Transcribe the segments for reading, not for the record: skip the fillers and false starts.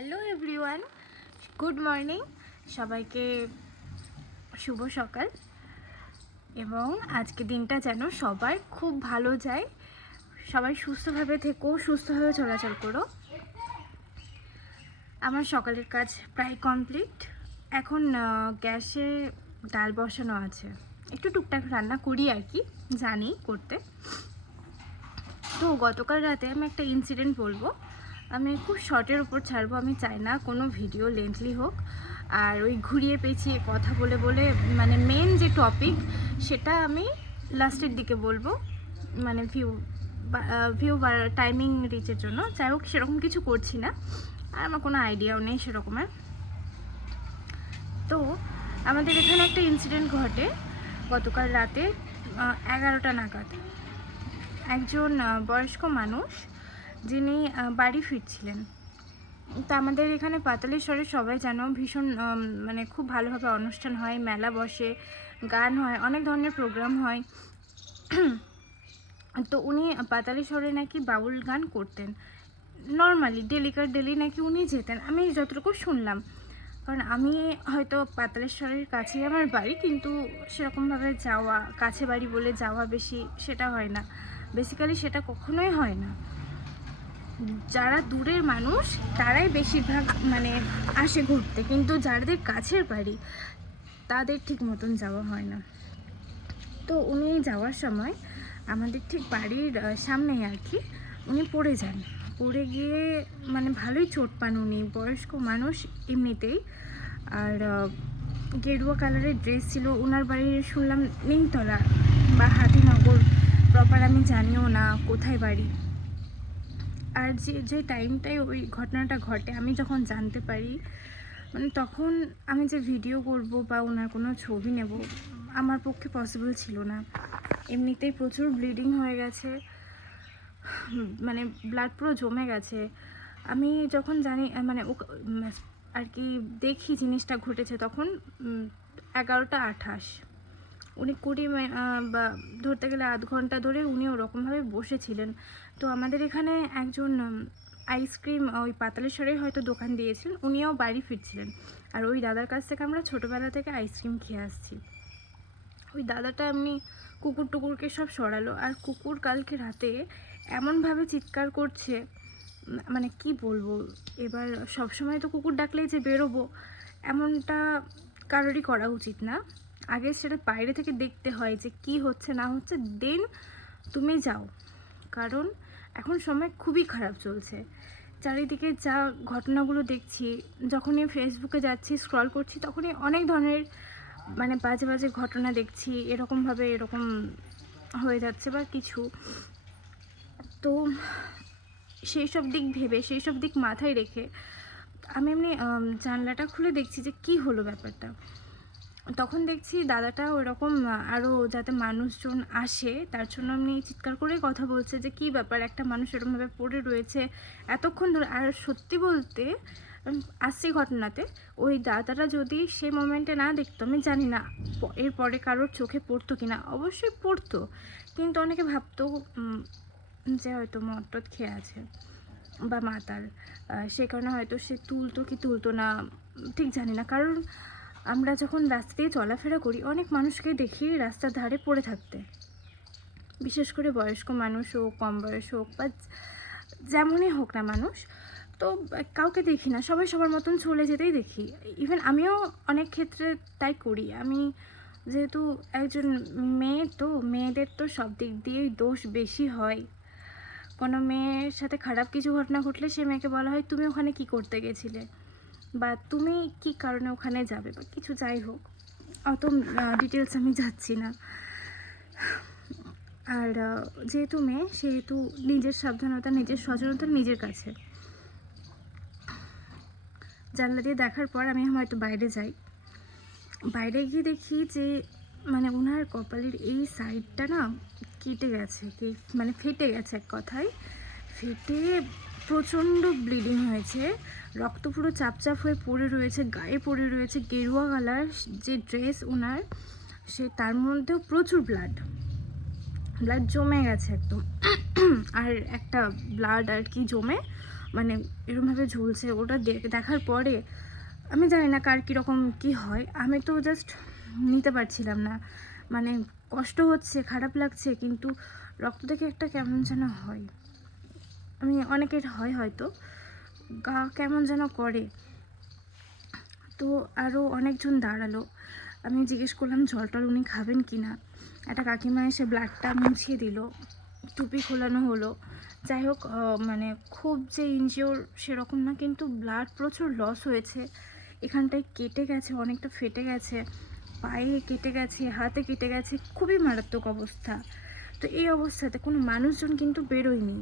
Hello everyone, good morning সবাইকে, শুভ সকাল। এবং আজকে দিনটা যেন সবার খুব ভালো যায়। সবাই সুস্থভাবে থেকো, সুস্থভাবে চলাচল করো। আমার সকালের কাজ প্রায় কমপ্লিট। এখন গ্যাসে ডাল বসানো আছে, একটু টুকটাক রান্না করি আর কি, জানি করতে। তো গতকাল রাতে আমি একটা ইনসিডেন্ট বলবো, আমি খুব শর্টের উপর ছাড়বো, আমি চাই না কোনো ভিডিও লেন্থলি হোক। আর ওই ঘুরিয়ে পেঁচিয়ে কথা বলে বলে মানে মেন যে টপিক সেটা আমি লাস্টের দিকে বলবো, মানে ভিউ বা টাইমিং রিচের জন্য। যাই হোক, সেরকম কিছু করছি না, আর আমার কোনো আইডিয়াও নেই সেরকমের। তো আমাদের এখানে একটা ইনসিডেন্ট ঘটে গতকাল রাতে 11টা নাগাদ। একজন বয়স্ক মানুষ, যিনি বাড়ি ফিরছিলেন। তো আমাদের এখানে পাতালেশ্বরে সবাই জানো ভীষণ মানে খুব ভালোভাবে অনুষ্ঠান হয়, মেলা বসে, গান হয়, অনেক ধরনের প্রোগ্রাম হয়। তো উনি পাতালেশ্বরে নাকি বাউল গান করতেন নর্মালি, ডেলি নাকি উনি যেতেন, আমি যতটুকু শুনলাম। কারণ আমি হয়তো পাতালেশ্বরের কাছেই আমার বাড়ি, কিন্তু সেরকমভাবে যাওয়া, কাছে বাড়ি বলে যাওয়া বেশি সেটা হয় না, বেসিক্যালি সেটা কখনোই হয় না। যারা দূরের মানুষ তারাই বেশিরভাগ মানে আসে ঘুরতে, কিন্তু যাদের কাছের বাড়ি তাদের ঠিক মতন যাওয়া হয় না। তো উনি যাওয়ার সময় আমাদের ঠিক বাড়ির সামনেই আর কি উনি পড়ে যান। পড়ে গিয়ে মানে ভালোই চোট পান উনি, বয়স্ক মানুষ এমনিতেই। আর গেরুয়া কালারের ড্রেস ছিল। ওনার বাড়ির শুনলাম নিমতলা বা হাতিনগর, প্রপার আমি জানিও না কোথায় বাড়ি। আর যে টাইমটায় ওই ঘটনাটা ঘটে আমি যখন জানতে পারি, মানে তখন আমি যে ভিডিও করব বা ওনার কোনো ছবি নেব আমার পক্ষে পসিবল ছিল না। এমনিতেই প্রচুর ব্লিডিং হয়ে গেছে, মানে ব্লাড পুরো জমে গেছে। আমি যখন জানি মানে আর কি দেখি জিনিসটা ঘটেছে, তখন 11টা 28। উনি 20 বা ধরতে গেলে আধ ঘন্টা ধরে উনি ওরকমভাবে বসেছিলেন। তো আমাদের এখানে একজন আইসক্রিম ওই পাতালেশ্বরে হয়তো দোকান দিয়েছিলেন, উনিও বাড়ি ফিরছিলেন। আর ওই দাদার কাছ থেকে আমরা ছোটোবেলা থেকে আইসক্রিম খেয়ে আসছি। ওই দাদাটা এমনি কুকুর টুকুরকে সব সরালো, আর কুকুর কালকে রাতে এমনভাবে চিৎকার করছে, মানে কি বলবো। এবার সবসময় তো কুকুর ডাকলেই যে বেরোবো এমনটা কারোরই করা উচিত না। আগে সেটা বাইরে থেকে দেখতে হয় যে কি হচ্ছে না হচ্ছে, দেন তুমি যাও। কারণ এখন সময় খুবই খারাপ চলছে, চারিদিকে যা ঘটনাগুলো দেখছি, যখনই ফেসবুকে যাচ্ছি স্ক্রল করছি তখনই অনেক ধরনের মানে বাজে বাজে ঘটনা দেখছি, এরকমভাবে এরকম হয়ে যাচ্ছে বা কিছু। তো সেই সব দিক ভেবে, সেই সব দিক মাথায় রেখে আমি এমনি জানলাটা খুলে দেখছি যে কি হলো ব্যাপারটা। তখন দেখছি দাদাটা ওইরকম আরও যাতে মানুষজন আসে তার জন্য এমনি চিৎকার করে কথা বলছে যে কি ব্যাপার, একটা মানুষ এরকমভাবে পড়ে রয়েছে এতক্ষণ ধরে। আর সত্যি বলতে আসছি ঘটনাতে, ওই দাদাটা যদি সে মোমেন্টে না দেখতো আমি জানি না এরপরে কারোর চোখে পড়তো কি না, অবশ্যই পড়তো, কিন্তু অনেকে ভাবতো যে হয়তো মদ খেয়ে আছে বা মাতাল, সে কারণে হয়তো সে তুলতো কি তুলতো না ঠিক জানি না। কারণ আমরা যখন রাস্তা দিয়ে চলাফেরা করি অনেক মানুষকে দেখি রাস্তার ধারে পড়ে থাকতে, বিশেষ করে বয়স্ক মানুষ হোক, কম বয়স হোক বা যেমনই হোক না মানুষ। তো কাউকে দেখি না, সবাই সবার মতন চলে যেতেই দেখি। ইভেন আমিও অনেক ক্ষেত্রে তাই করি। আমি যেহেতু একজন মেয়ে, তো মেয়েদের তো সব দিক দিয়েই দোষ বেশি হয়। কোনো মেয়ের সাথে খারাপ কিছু ঘটনা ঘটলে সে মেয়েকে বলা হয় তুমি ওখানে কি করতে গেছিলে, বা তুমি কি কারণে ওখানে যাবে বা কিছু, যাই হোক অত ডিটেলস আমি যাচ্ছি না। আর যেহেতু মেয়ে সেহেতু নিজের সাবধানতা, নিজের সচেতনতা নিজের কাছে। জানলা দিয়ে দেখার পর আমি হয়তো বাইরে যাই, বাইরে গিয়ে দেখি যে মানে ওনার কপালের এই সাইডটা না কেটে গেছে, মানে ফেটে গেছে, এক কথায় ফেটে প্রচণ্ড ব্লিডিং হয়েছে, রক্ত পুরো চাপচাপ হয়ে পড়ে রয়েছে, গায়ে পড়ে রয়েছে। গেরুয়া কালার যে ড্রেস ওনার, সে তার মধ্যেও প্রচুর ব্লাড জমে গেছে একদম। আর একটা ব্লাড আর কি জমে মানে এরকমভাবে ঝুলছে। ওটা দেখার পরে আমি জানি না কার কীরকম কী হয়, আমি তো জাস্ট নিতে পারছিলাম না। মানে কষ্ট হচ্ছে, খারাপ লাগছে, কিন্তু রক্ত দেখে একটা কেমন যেন হয়। আমি অনেকের হয় হয়তো, গা কেমন যেন করে। তো আরও অনেকজন দাঁড়ালো, আমি জিজ্ঞেস করলাম জল টল উনি খাবেন কি না। একটা কাকিমা এসে ব্লাডটা মুছিয়ে দিল, টুপি খোলানো হলো। যাই হোক, মানে খুব যে ইনজিওর সেরকম না, কিন্তু ব্লাড প্রচুর লস হয়েছে। এখানটায় কেটে গেছে, অনেকটা ফেটে গেছে, পায়ে কেটে গেছে, হাতে কেটে গেছে, খুবই মারাত্মক অবস্থা। তো এই অবস্থাতে কোনো মানুষজন কিন্তু বেরোয়নি,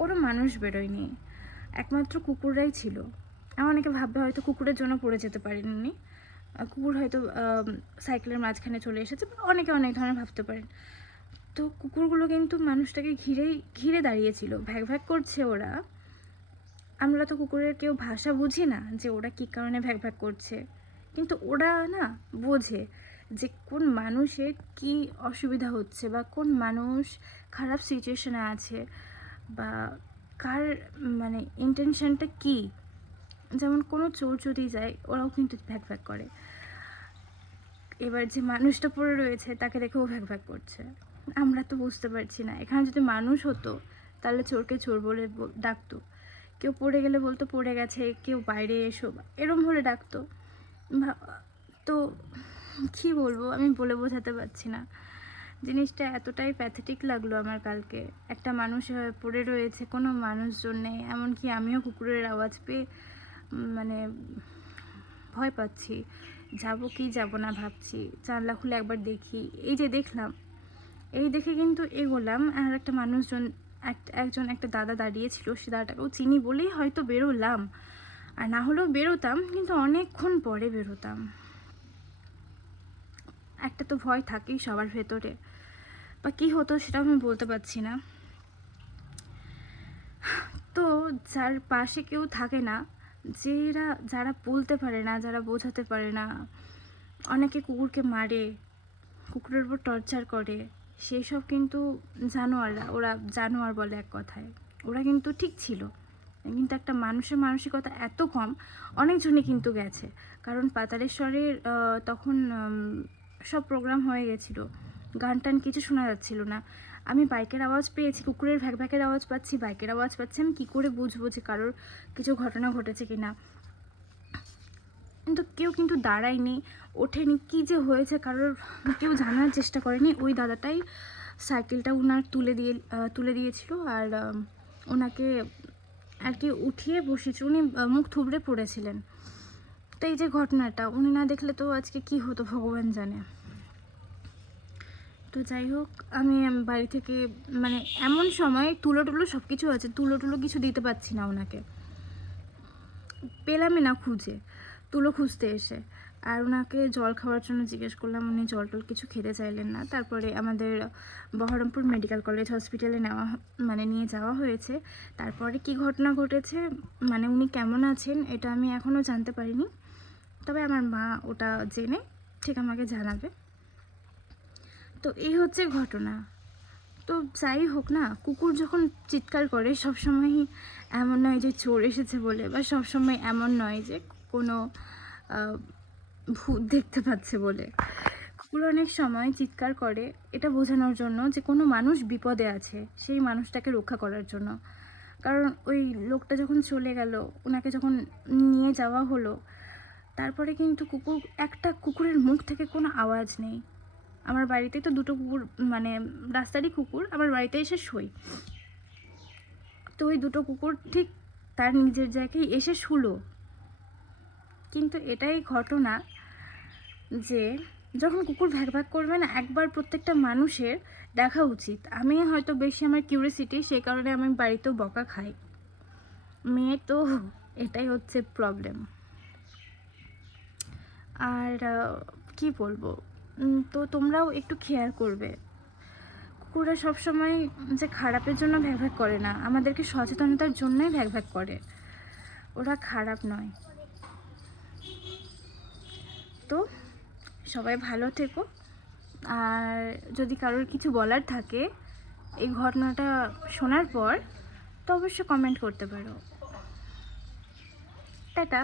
কোনো মানুষ বেরোয়নি, একমাত্র কুকুররাই ছিল। অনেকে ভাববে হয়তো কুকুরের জন্য পড়ে যেতে পারেননি, কুকুর হয়তো সাইকেলের মাঝখানে চলে এসেছে, অনেকে অনেক ধরনের ভাবতে পারেন। তো কুকুরগুলো কিন্তু মানুষটাকে ঘিরে দাঁড়িয়েছিল, ভ্যাক ভ্যাক করছে ওরা। আমরা তো কুকুরের কেউ ভাষা বুঝি না যে ওরা কী কারণে ভ্যাক ভ্যাক করছে, কিন্তু ওরা না বোঝে যে কোন মানুষের কি অসুবিধা হচ্ছে, বা কোন মানুষ খারাপ সিচুয়েশনে আছে, বা কার মানে ইন্টেনশনটা কী। যেমন কোনো চোর যদি যায়, ওরাও কিন্তু ভ্যাক ভ্যাক করে। এবার যে মানুষটা পড়ে রয়েছে তাকে দেখেও ভ্যাক ভ্যাক করছে। আমরা তো বুঝতে পারছি না। এখানে যদি মানুষ হতো তাহলে চোরকে চোর বলে ডাকতো, কেউ পড়ে গেলে বলতো পড়ে গেছে, কেউ বাইরে এসো এরম হলে ডাকতো। তো কী বলবো, আমি বলে বোঝাতে পারছি না। জিনিসটা এতটাই প্যাথেটিক লাগলো আমার কালকে। একটা মানুষ পড়ে রয়েছে, কোনো মানুষজন নেই, এমনকি আমিও কুকুরের আওয়াজ পেয়ে মানে ভয় পাচ্ছি, যাব কি যাব না ভাবছি। জানলা খুলে একবার দেখি, এই যে দেখলাম, এই দেখে কিন্তু এগোলাম। আর একটা মানুষজন, একটা দাদা দাঁড়িয়েছিল, সে দাদাটাকেও চিনি বলেই হয়তো বেরোলাম, আর না হলেও বেরোতাম, কিন্তু অনেকক্ষণ পরে বেরোতাম। একটা তো ভয় থাকেই সবার ভেতরে, বা কী হতো সেটাও আমি বলতে পারছি না। তো যার পাশে কেউ থাকে না, যারা বলতে পারে না, যারা বোঝাতে পারে না, অনেকে কুকুরকে মারে, কুকুরের উপর টর্চার করে, সেই সব কিন্তু জানোয়াররা, ওরা জানোয়ার বলে এক কথায়, ওরা কিন্তু ঠিক ছিল। কিন্তু একটা মানুষের মানসিকতা এত কম, অনেকজনই কিন্তু গেছে। কারণ পাতালেশ্বরের তখন সব প্রোগ্রাম হয়ে গেছিলো, গান টান কিছু শোনা যাচ্ছিল না। আমি বাইকের আওয়াজ পেয়েছি, কুকুরের ভ্যাক ভ্যাকের আওয়াজ পাচ্ছি, বাইকের আওয়াজ পাচ্ছি। আমি কী করে বুঝবো যে কারোর কিছু ঘটনা ঘটেছে কি না? কিন্তু কেউ কিন্তু দাঁড়ায়নি, ওঠেনি, কী যে হয়েছে কারোর কেউ জানার চেষ্টা করেনি। ওই দাদাটাই সাইকেলটা ওনার তুলে দিয়েছিল, আর ওনাকে আর কি উঠিয়ে বসিয়েছিল। উনি মুখ থুবড়ে পড়েছিলেন। তো এই যে ঘটনাটা, উনি না দেখলে তো আজকে কি হতো ভগবান জানে। তো যাই হোক, আমি বাড়ি থেকে মানে এমন সময় তুলো সব কিছু আছে, তুলো কিছু দিতে পারছি না ওনাকে, পেলামই না খুঁজে, তুলো খুঁজতে এসে। আর ওনাকে জল খাওয়ার জন্য জিজ্ঞেস করলাম, উনি জল টল কিছু খেতে চাইলেন না। তারপরে আমাদের বহরমপুর মেডিকেল কলেজ হসপিটালে নিয়ে যাওয়া হয়েছে। তারপরে কি ঘটনা ঘটেছে, মানে উনি কেমন আছেন, এটা আমি এখনও জানতে পারিনি। তবে আমার মা ওটা জেনে ঠিক আমাকে জানাবে। তো এই হচ্ছে ঘটনা। তো যাই হোক না, কুকুর যখন চিৎকার করে সবসময়ই এমন নয় যে চোর এসেছে বলে, বা সবসময় এমন নয় যে কোনো ভূত দেখতে পাচ্ছে বলে। কুকুর অনেক সময় চিৎকার করে এটা বোঝানোর জন্য যে কোনো মানুষ বিপদে আছে, সেই মানুষটাকে রক্ষা করার জন্য। কারণ ওই লোকটা যখন চলে গেল, ওনাকে যখন নিয়ে যাওয়া হলো, তারপরে কিন্তু একটা কুকুরের মুখ থেকে কোনো আওয়াজ নেই। আমার বাড়িতে তো দুটো কুকুর, মানে রাস্তারই কুকুর, আমার বাড়িতে এসে শোয়। তো ওই দুটো কুকুর ঠিক তার নিজের জায়গায় এসে শুলো। কিন্তু এটাই ঘটনা যে যখন কুকুর ভ্যাক ভ্যাক করবে না, একবার প্রত্যেকটা মানুষের দেখা উচিত। আমি হয়তো বেশি আমার কিউরিয়াসিটি, সেই কারণে আমি বাড়িতেও বকা খাই, মেয়ে তো এটাই হচ্ছে প্রবলেম। আর কি বলবো, তো তোমরাও একটু খেয়াল করবে। কুকুররা সবসময় যে খারাপের জন্য ভ্যাক ভ্যাক করে না, আমাদেরকে সচেতনতার জন্যই ভ্যাক ভ্যাক করে, ওরা খারাপ নয়। তো সবাই ভালো থেকো। আর যদি কারোর কিছু বলার থাকে এই ঘটনাটা শোনার পর, তো অবশ্যই কমেন্ট করতে পারো। টাটা।